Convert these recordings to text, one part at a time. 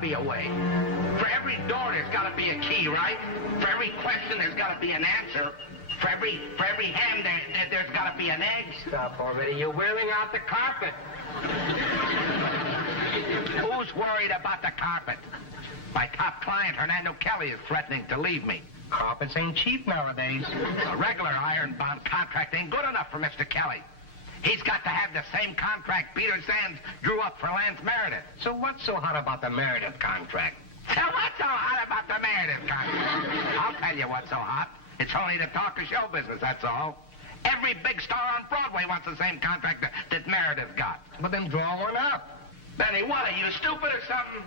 to be a way. For every door, there's got to be a key, right? For every question, there's got to be an answer. For every ham, there's got to be an egg. Stop already. You're wearing out the carpet. Who's worried about the carpet? My top client, Hernando Kelly, is threatening to leave me. Carpets ain't cheap nowadays. A regular iron-bound contract ain't good enough for Mr. Kelly. He's got to have the same contract Peter Sands drew up for Lance Meredith. So what's so hot about the Meredith contract? So what's so hot about the Meredith contract? I'll tell you what's so hot. It's only the talk of show business, that's all. Every big star on Broadway wants the same contract that Meredith got. Well, then draw one up. Benny, what, are you stupid or something?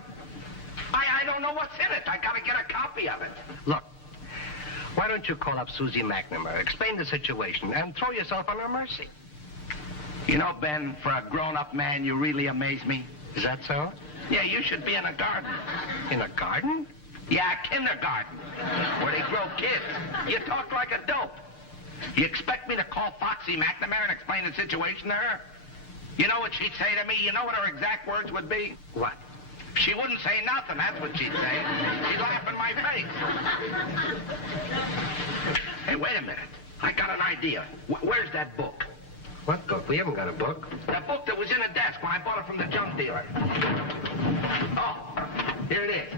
I don't know what's in it. I gotta get a copy of it. Look, why don't you call up Susie McNamara, explain the situation, and throw yourself on her mercy? You know, Ben, for a grown-up man, you really amaze me. Is that so? Yeah, you should be in a garden. In a garden? Yeah, a kindergarten, where they grow kids. You talk like a dope. You expect me to call Foxy McNamara and explain the situation to her? You know what she'd say to me? You know what her exact words would be? What? She wouldn't say nothing, that's what she'd say. She'd laugh in my face. Hey, wait a minute. I got an idea. Where's that book? What book? We haven't got a book. That book that was in a desk when I bought it from the junk dealer. Oh, here it is.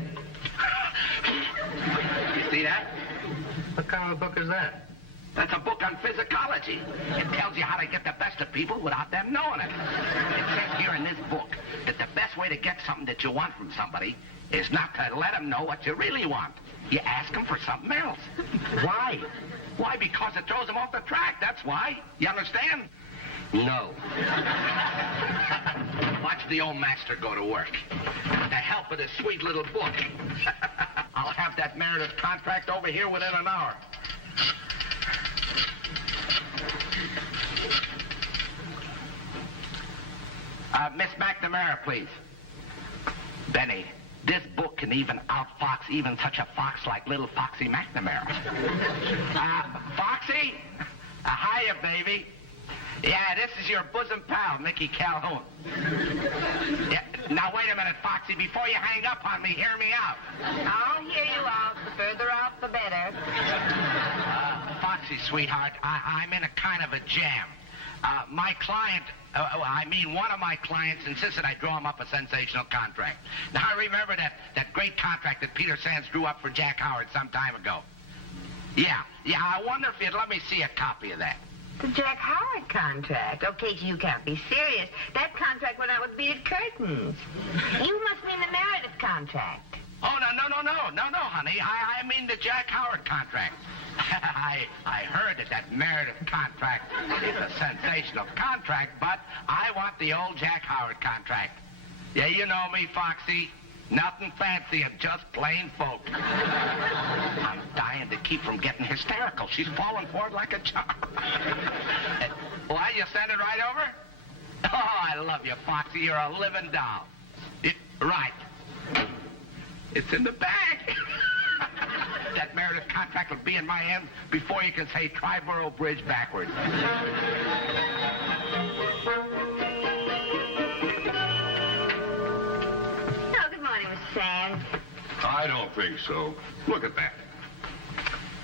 You see that? What kind of a book is that? That's a book on physicology. It tells you how to get the best of people without them knowing it. It says here in this book that the best way to get something that you want from somebody is not to let them know what you really want. You ask them for something else. Why? Why? Because it throws them off the track, that's why. You understand? No. Watch the old master go to work. With the help of this sweet little book. I'll have that Meredith contract over here within an hour. Miss McNamara, please. Benny, this book can even outfox even such a fox like little Foxy McNamara. Foxy? Hiya, baby. Yeah, this is your bosom pal, Cagey Calhoun. Yeah, now, wait a minute, Foxy. Before you hang up on me, hear me out. I'll hear you out. The further out, the better. Foxy, sweetheart, I'm in a kind of a jam. My client, one of my clients insisted I draw him up a sensational contract. Now, I remember that great contract that Peter Sands drew up for Jack Howard some time ago. Yeah, I wonder if you'd let me see a copy of that. The Jack Howard contract? Okay, you can't be serious. That contract went out with beaded curtains. You must mean the Meredith contract. Oh, no, honey. I mean the Jack Howard contract. I heard that Meredith contract is a sensational contract, but I want the old Jack Howard contract. Yeah, you know me, Foxy. Nothing fancy and just plain folk. I'm dying to keep from getting hysterical. She's falling for it like a charm. Why, you send it right over? Oh, I love you, Foxy. You're a living doll. Right. It's in the bag. That Meredith contract will be in my hands before you can say Triborough Bridge backwards. Oh, good morning, Mr. Sands. I don't think so. Look at that.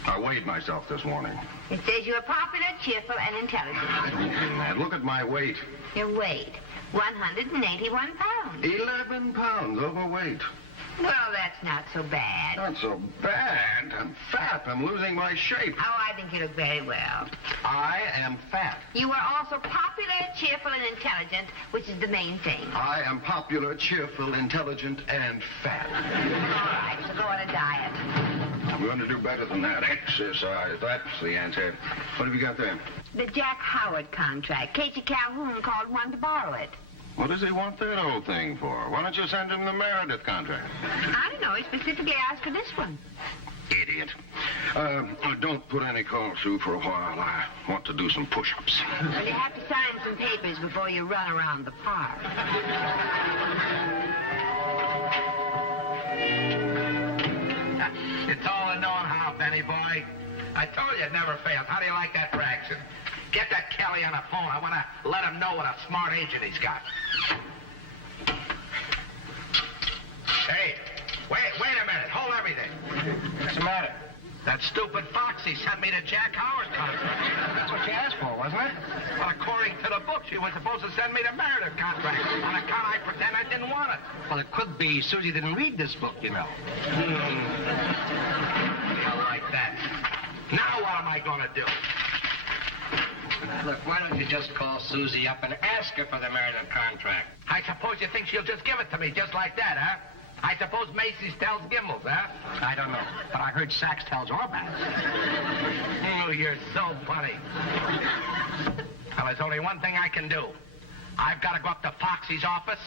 I weighed myself this morning. It says you are popular, cheerful, and intelligent. And look at my weight. Your weight, 181 pounds. 11 pounds overweight. Well, that's not so bad. Not so bad. I'm fat. I'm losing my shape. Oh, I think you look very well. I am fat. You are also popular, cheerful, and intelligent, which is the main thing. I am popular, cheerful, intelligent, and fat. All right, so go on a diet. I'm going to do better than that. Exercise. That's the answer. What have you got there? The Jack Howard contract. Cagey Calhoun called one to borrow it. What does he want that old thing for? Why don't you send him the Meredith contract? I don't know. He specifically asked for this one. Idiot. Don't put any calls through for a while. I want to do some push-ups. Well, you have to sign some papers before you run around the park. It's all a know-how, Benny boy. I told you it never fails. How do you like that for action? Get that Kelly on the phone. I want to let him know what a smart agent he's got. Hey, wait a minute. Hold everything. What's the matter? That stupid Foxy sent me to Jack Howard contract. That's what you asked for, wasn't it? Well, according to the book, she was supposed to send me the Meredith contract. On account I pretend I didn't want it. Well, it could be Susie didn't read this book, you know. I like that. Now what am I going to do? Look, why don't you just call Susie up and ask her for the Meredith contract? I suppose you think she'll just give it to me just like that, huh? I suppose Macy's tells Gimbels, huh? I don't know, but I heard Sachs tells Orban. Oh, you're so funny. Well, there's only one thing I can do. I've got to go up to Foxy's office,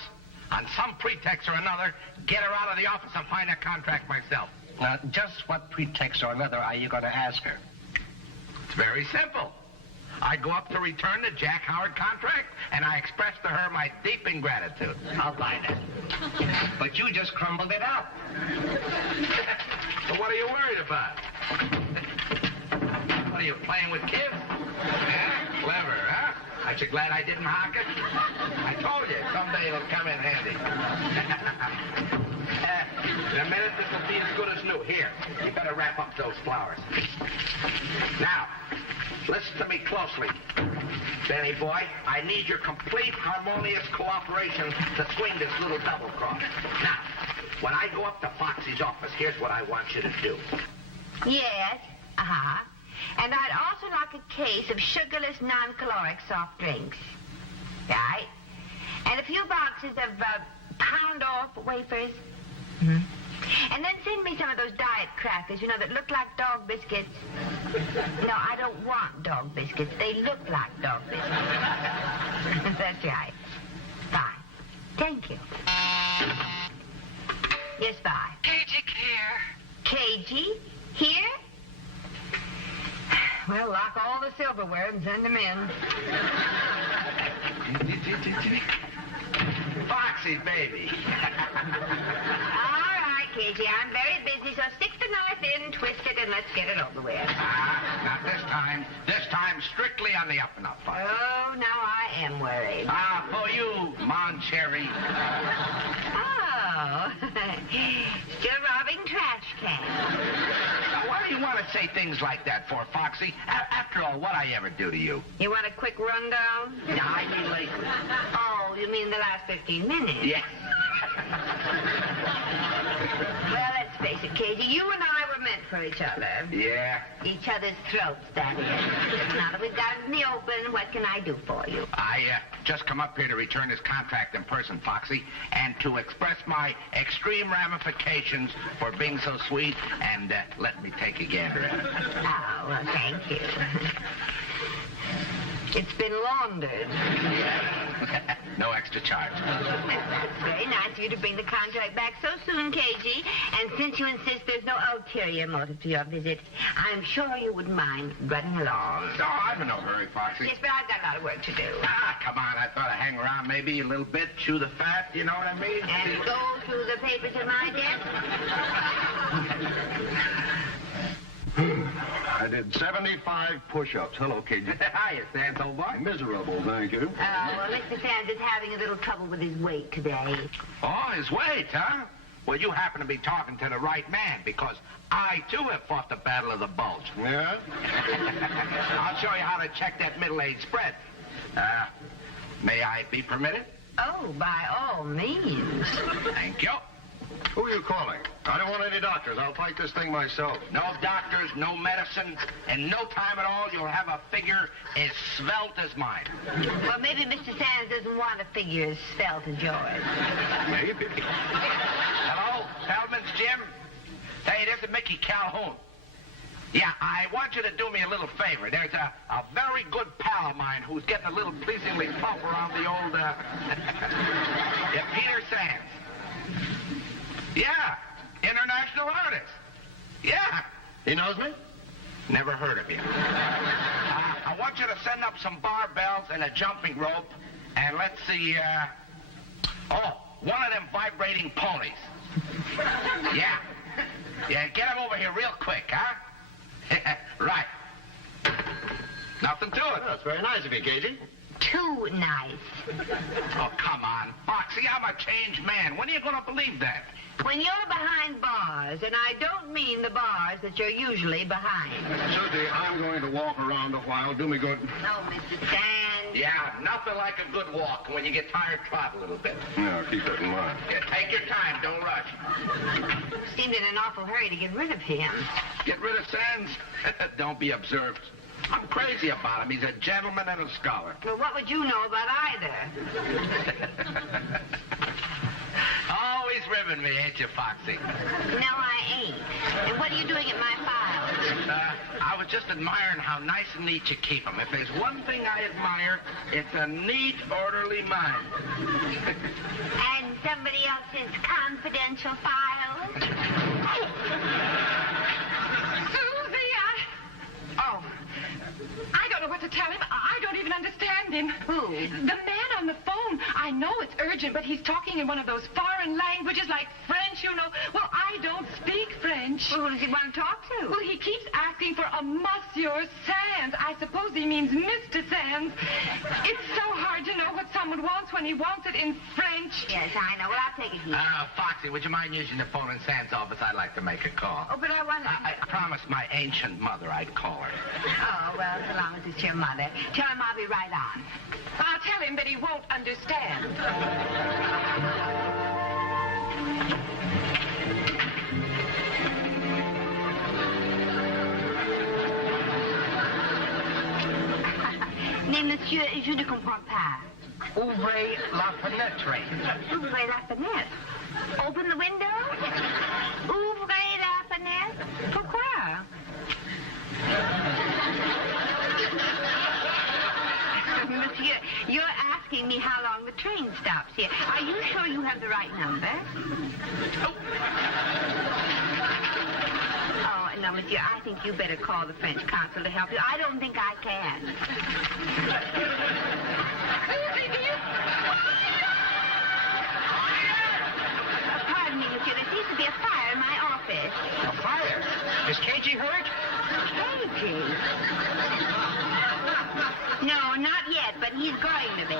on some pretext or another, get her out of the office and find a contract myself. Now, just what pretext or another are you going to ask her? It's very simple. I go up to return the Jack Howard contract, and I express to her my deep ingratitude. I'll buy that. But you just crumbled it out. So what are you worried about? What are you, playing with kids? Yeah? Clever, huh? Aren't you glad I didn't hock it? I told you, someday it'll come in handy. In a minute, this will be as good as new. Here, you better wrap up those flowers. Now, listen to me closely. Danny boy, I need your complete harmonious cooperation to swing this little double cross. Now, when I go up to Foxy's office, here's what I want you to do. Yes, and I'd also like a case of sugarless, non-caloric soft drinks. Right? And a few boxes of pound-off wafers. Mm-hmm. And then send me some of those diet crackers, you know, that look like dog biscuits. No, I don't want dog biscuits. They look like dog biscuits. That's right. Fine. Thank you. Yes, bye. Cagey here. Cagey? Here? Well, lock all the silverware and send them in. Foxy, baby. All right, Cagey, I'm very busy, so stick the knife in, twist it, and let's get it over with. Not this time. This time, strictly on the up and up, Foxy. Oh, now I am worried. For you, Mon Cherry. Oh, still robbing trash cans. Now, why do you want to say things like that for, Foxy? After all, what'd I ever do to you? You want a quick rundown? Yeah, I mean lately. Oh, you mean the last 15 minutes? Yeah. Well, let's face it, Cagey, you and I were meant for each other. Yeah. Each other's throats, that is. Now that we've got it in the open, what can I do for you? I just come up here to return this contract in person, Foxy, and to express my extreme ramifications for being so sweet and let me take a gander at it. Oh, well, thank you. It's been laundered. No extra charge. That's very nice of you to bring the contract back so soon, Cagey. And since you insist there's no ulterior motive to your visit, I'm sure you wouldn't mind running along. No, I'm in no hurry, Foxy. Yes, but I've got a lot of work to do. Come on. I thought I'd hang around maybe a little bit, chew the fat, you know what I mean? And go through the papers in my desk? I did 75 push-ups. Hello, Cagey. Hiya, Sands, old boy. Miserable, thank you. Well, Mr. Sands is having a little trouble with his weight today. Oh, his weight, huh? Well, you happen to be talking to the right man, because I, too, have fought the battle of the bulge. Yeah? I'll show you how to check that middle-age spread. May I be permitted? Oh, by all means. Thank you. Who are you calling? I don't want any doctors. I'll fight this thing myself. No doctors, no medicine, and no time at all. You'll have a figure as svelte as mine. Well, maybe Mr. Sands doesn't want a figure as svelte as yours. Maybe. Hello, Feldman's Jim? Hey, this is Cagey Calhoun. Yeah, I want you to do me a little favor. There's a very good pal of mine who's getting a little pleasingly plump around the old, yeah, Peter Sands. Yeah, international artist. Yeah. He knows me? Never heard of you. I want you to send up some barbells and a jumping rope, and let's see, one of them vibrating ponies. Yeah. Yeah, get him over here real quick, huh? Right. Nothing to it. Well, that's very nice of you, Cagey. too nice. Oh, come on. Foxy, I'm a changed man. When are you going to believe that? When you're behind bars, and I don't mean the bars that you're usually behind. Susie, I'm going to walk around a while. Do me good. No, Mr. Sands. Yeah, nothing like a good walk. When you get tired, trot a little bit. Yeah, keep that in mind. Yeah, take your time. Don't rush. Seemed in an awful hurry to get rid of him. Get rid of Sands? Don't be observed. I'm crazy about him. He's a gentleman and a scholar. Well, what would you know about either? Always ribbing me, ain't you, Foxy? No, I ain't. And what are you doing at my files? I was just admiring how nice and neat you keep them. If there's one thing I admire, it's a neat, orderly mind. And somebody else's confidential files? Susie, I don't know what to tell him. I don't even understand him. Who? The man on the phone. I know it's urgent, but he's talking in one of those foreign languages like French, you know. Well, I don't speak French. Who does he want to talk to? Well, he keeps asking for a Monsieur Sands. I suppose he means Mr. Sands. It's so hard to know what someone wants when he wants it in French. Yes, I know. Well, I'll take it here. Foxy, would you mind using the phone in Sands' office? I'd like to make a call. Oh, but I want to... I promised my ancient mother I'd call her. Oh, well, so long as it's your mother. Tell him I'll be right on. I'll tell him that he won't understand. Mais, monsieur, je ne comprends pas. Ouvrez la fenêtre. Ouvrez la fenêtre. Open the window? Ouvrez la fenêtre? Pourquoi? Monsieur, you're asking me how long the train stops here. Are you sure you have the right number? Oh, no, monsieur, I think you better call the French consul to help you. I don't think I can. Pardon me, monsieur. There seems to be a fire in my office. A fire? Is Cagey hurt? Cagey? No, not yet, but he's going to be.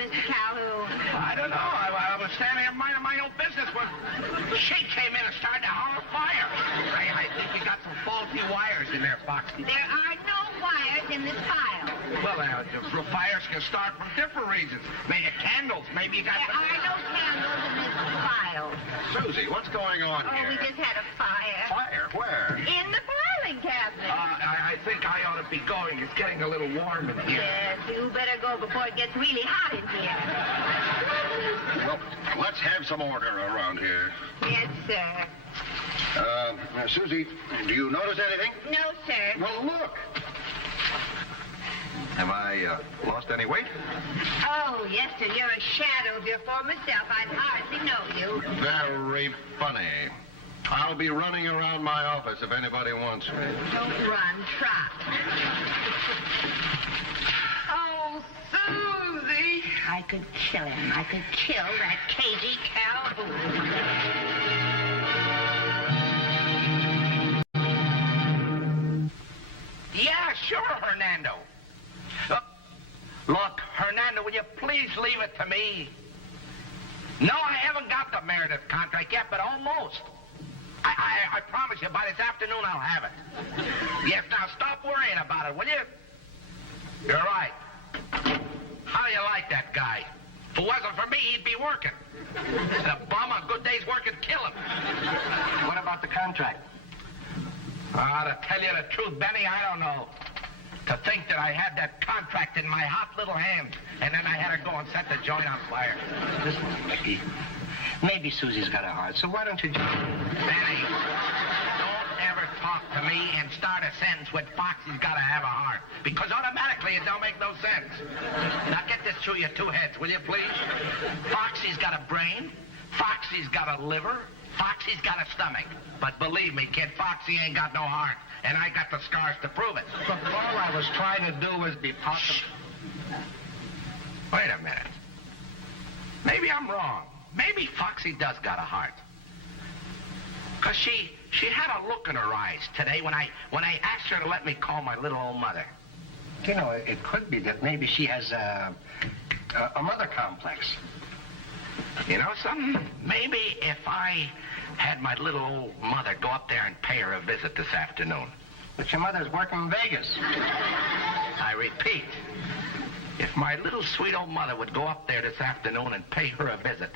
Mr. Calhoun? I don't know. I was standing there minding my own business when she came in and started to holler fire. I think you got some faulty wires in there, Foxy. There are no wires in this file. Well, the fires can start from different reasons. Maybe candles. Maybe you got There are no candles in this file. Susie, what's going on Oh, we here? just had a fire. Fire? Where? In the filing cabinet. I think I ought to be going. It's getting a little warm in here. Yes, you better go before it gets really hot in here. Well, let's have some order around here. Yes, sir. Susie, do you notice anything? No, sir. Well, look. Have I lost any weight? Oh, yes, sir. You're a shadow of your former self. I'd hardly know you. Very funny. I'll be running around my office if anybody wants me. Don't run, trot. Oh, Susie. I could kill him. I could kill that Cagey Calhoun. Yeah, sure, Hernando. Look, Hernando, will you please leave it to me? No, I haven't got the Meredith contract yet, but almost. I promise you, by this afternoon I'll have it. Yes, now stop worrying about it, will you? You're right. How do you like that guy? If it wasn't for me, he'd be working. A bum on good days work would kill him. What about the contract? To tell you the truth, Benny, I don't know. To think that I had that contract in my hot little hands, and then I had to go and set the joint on fire. Listen, Mickey. Maybe Susie's got a heart, so why don't you just... Benny, don't ever talk talk to me and start a sentence with Foxy's got to have a heart. Because automatically it don't make no sense. Now get this through your two heads, will you, please? Foxy's got a brain. Foxy's got a liver. Foxy's got a stomach. But believe me, kid, Foxy ain't got no heart. And I got the scars to prove it. But all I was trying to do was be positive. Wait a minute. Maybe I'm wrong. Maybe Foxy does got a heart. Because she had a look in her eyes today when I asked her to let me call my little old mother. You know, it could be that maybe she has a mother complex. You know something? Maybe if I had my little old mother go up there and pay her a visit this afternoon. But your mother's working in Vegas. I repeat, if my little sweet old mother would go up there this afternoon and pay her a visit.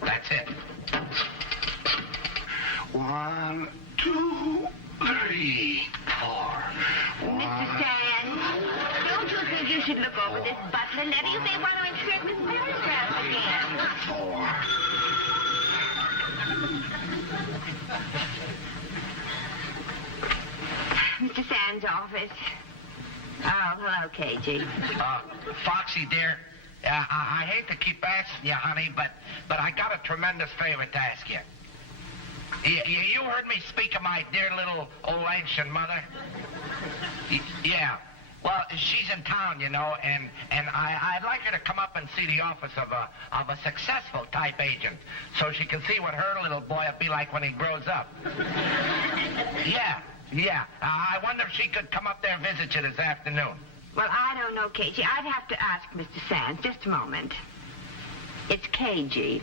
That's it. 1, 2, 3, 4. Mr. Sands, don't you think you should look over this butler letter? You may want to insert this paragraph again. 4. Mr. Sands' office. Oh, hello, Cagey. Foxy, dear, I hate to keep asking you, honey, but I got a tremendous favor to ask you. You heard me speak of my dear little old ancient mother? Yeah. Well, she's in town, you know, and I'd like her to come up and see the office of a successful type agent so she can see what her little boy will be like when he grows up. Yeah. I wonder if she could come up there and visit you this afternoon. Well, I don't know, Cagey. I'd have to ask Mr. Sands. Just a moment. It's Cagey.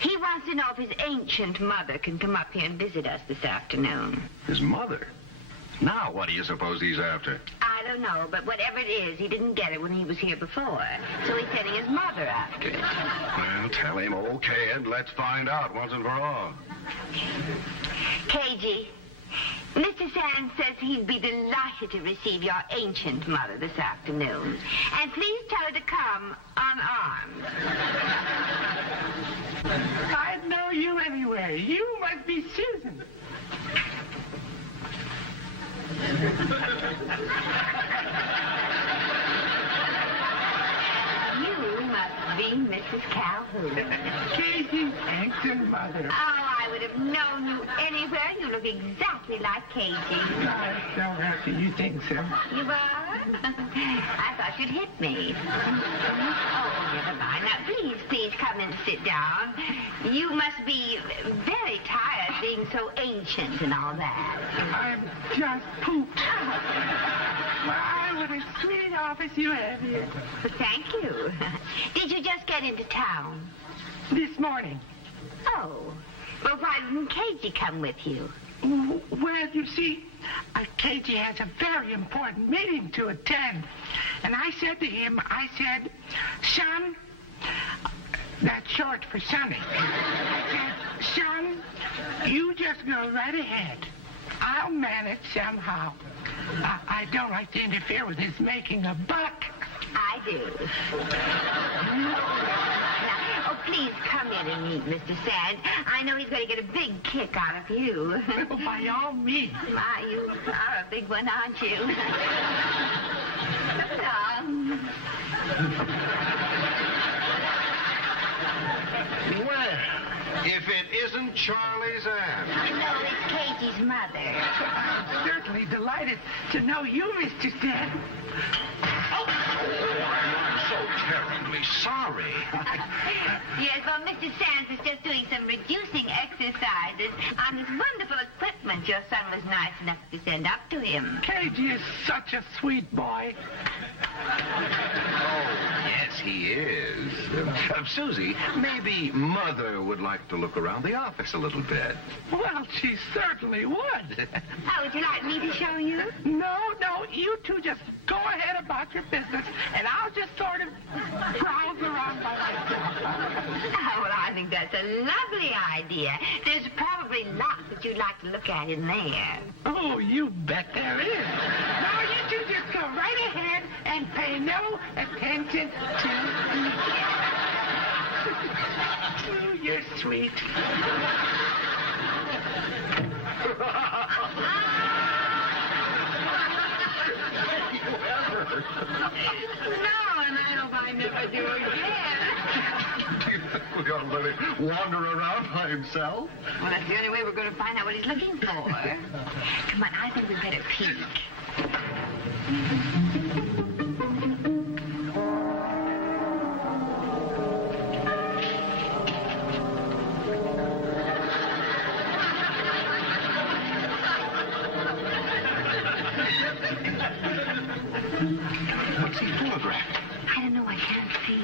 He wants to know if his ancient mother can come up here and visit us this afternoon. His mother? Now, what do you suppose he's after? I don't know, but whatever it is, he didn't get it when he was here before. So he's sending his mother after it. Well, tell him, okay, and let's find out once and for all. Cagey, Mr. Sands says he'd be delighted to receive your ancient mother this afternoon. And please tell her to come unarmed. I'd know you anyway. You must be Susan. You must be Mrs. Calhoun. Casey's ancient mother. Oh, I would have known you anywhere. You look exactly like Cagey. I'm so happy you think so. You are? I thought you'd hit me. Oh, never mind. Now, please come in to sit down. You must be very tired being so ancient and all that. I'm just pooped. My, what a sweet office you have here. Thank you. Did you just get into town? This morning. Oh. Well, why didn't Cagey come with you? Well, you see, Cagey has a very important meeting to attend. And I said to him, son, that's short for Sonny. I said, son, you just go right ahead. I'll manage somehow. I don't like to interfere with his making a buck. I do. Now, oh, please come in and meet Mr. Sands. I know he's going to get a big kick out of you. Well, by all means. My, you are a big one, aren't you? Come along. Well, if it isn't Charlie's aunt. No, it's Cagey's mother. I'm certainly delighted to know you, Mr. Sands. I'm so terribly sorry. Yes, well, Mr. Sands is just doing some reducing exercises on this wonderful equipment your son was nice enough to send up to him. Cagey is such a sweet boy. Oh, yes, he is. Susie, maybe Mother would like to look around the office a little bit. Well, she certainly would. Oh, would you like me to show you? No, you two just go ahead about your business, and I'll just sort of browse around by myself. Oh, well, I think that's a lovely idea. There's probably lots that you'd like to look at in there. Oh, you bet there is. Now, you two just go right ahead and pay no attention to me. Oh, you're sweet. No, and I hope I never do again. Do you think we ought to let him wander around by himself? Well, that's the only way we're going to find out what he's looking for. Come on, I think we'd better peek. What's he photographed? I don't know, I can't see.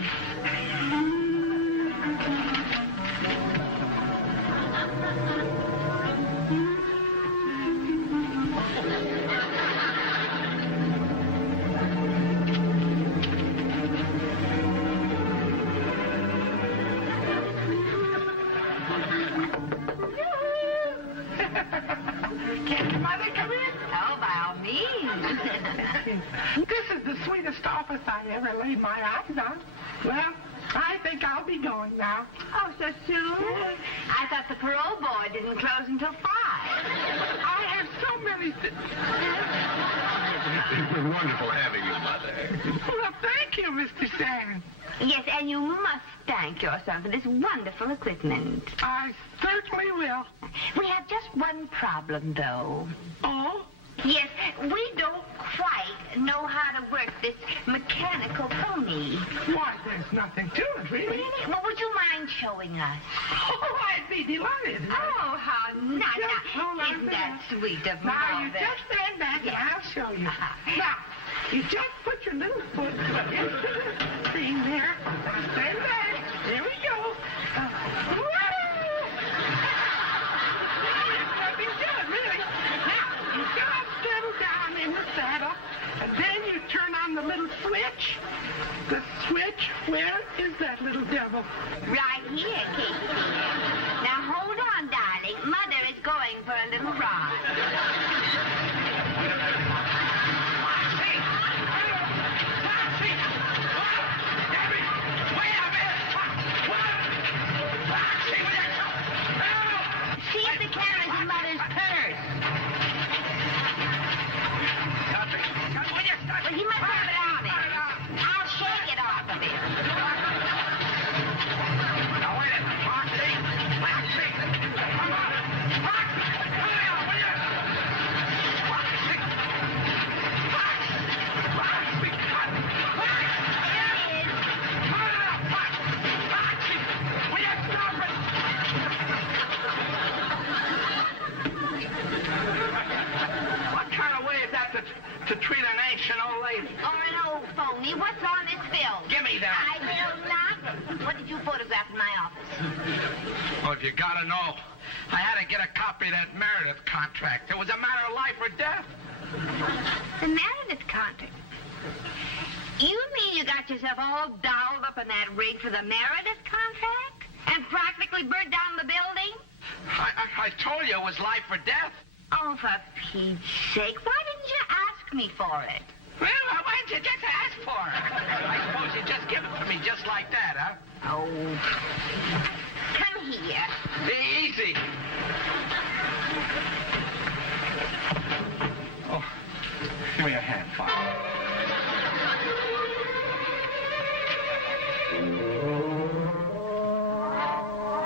Can your mother come in? Oh, by all means. This is the sweetest office I ever laid my eyes on. Well, I think I'll be going now. Oh, so soon? I thought the parole board didn't close until 5. I have so many... It's been wonderful having you, Mother. Well, thank you, Mr. Sands. Yes, and you must thank your son for this wonderful equipment. I certainly will. We have just one problem, though. Oh? Yes, we don't quite know how to work this mechanical pony. Why, there's nothing to it, really. Really? Well, would you mind showing us? Oh, I'd be delighted. Oh, how nice. Just hold on Isn't to that sweet of Now, you Mother? just stand back and I'll show you. Now, you just put your little foot into the screen there. Now, stand back. There we go. Woo! There's nothing to it, really. Now, you just settle down in the saddle, and then you turn on the little switch. The switch, where is that little devil? Right here, Casey. Now, hold on, darling. Mother is going for a little ride. See if the camera's in Mother's purse. Well, he must have it on him. I'll shake it off of him. Now, wait a minute, Foxy. Foxy! Come on! Foxy! Come here, will you? Foxy! Foxy! Foxy! Foxy! There he is. Foxy! Will you stop it? What kind of way is that to treat an ancient old lady? Or an old phony. What's on this film? Give me that. I will not. What did you photograph in my office? Well, if you gotta know, I had to get a copy of that Meredith contract. It was a matter of life or death. The Meredith contract. You mean you got yourself all dolled up in that rig for the Meredith contract? And practically burnt down the building? I told you it was life or death. Oh, for Pete's sake, why didn't you ask me for it? Well, why didn't you just ask for it? I suppose you just give it to me just like that, huh? Oh. Come here. Easy. Oh, give me a hand, Father.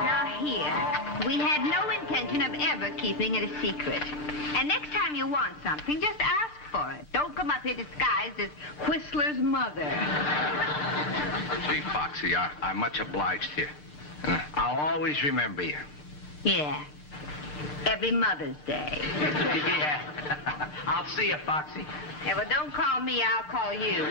Now here, we had no intention of ever keeping it a secret. And next time you want something, just ask for it. Don't come up here disguised as Whistler's mother. Gee, Foxy, I'm much obliged to you. And I'll always remember you. Yeah. Every Mother's Day. Yeah. I'll see you, Foxy. Yeah, well, don't call me, I'll call you.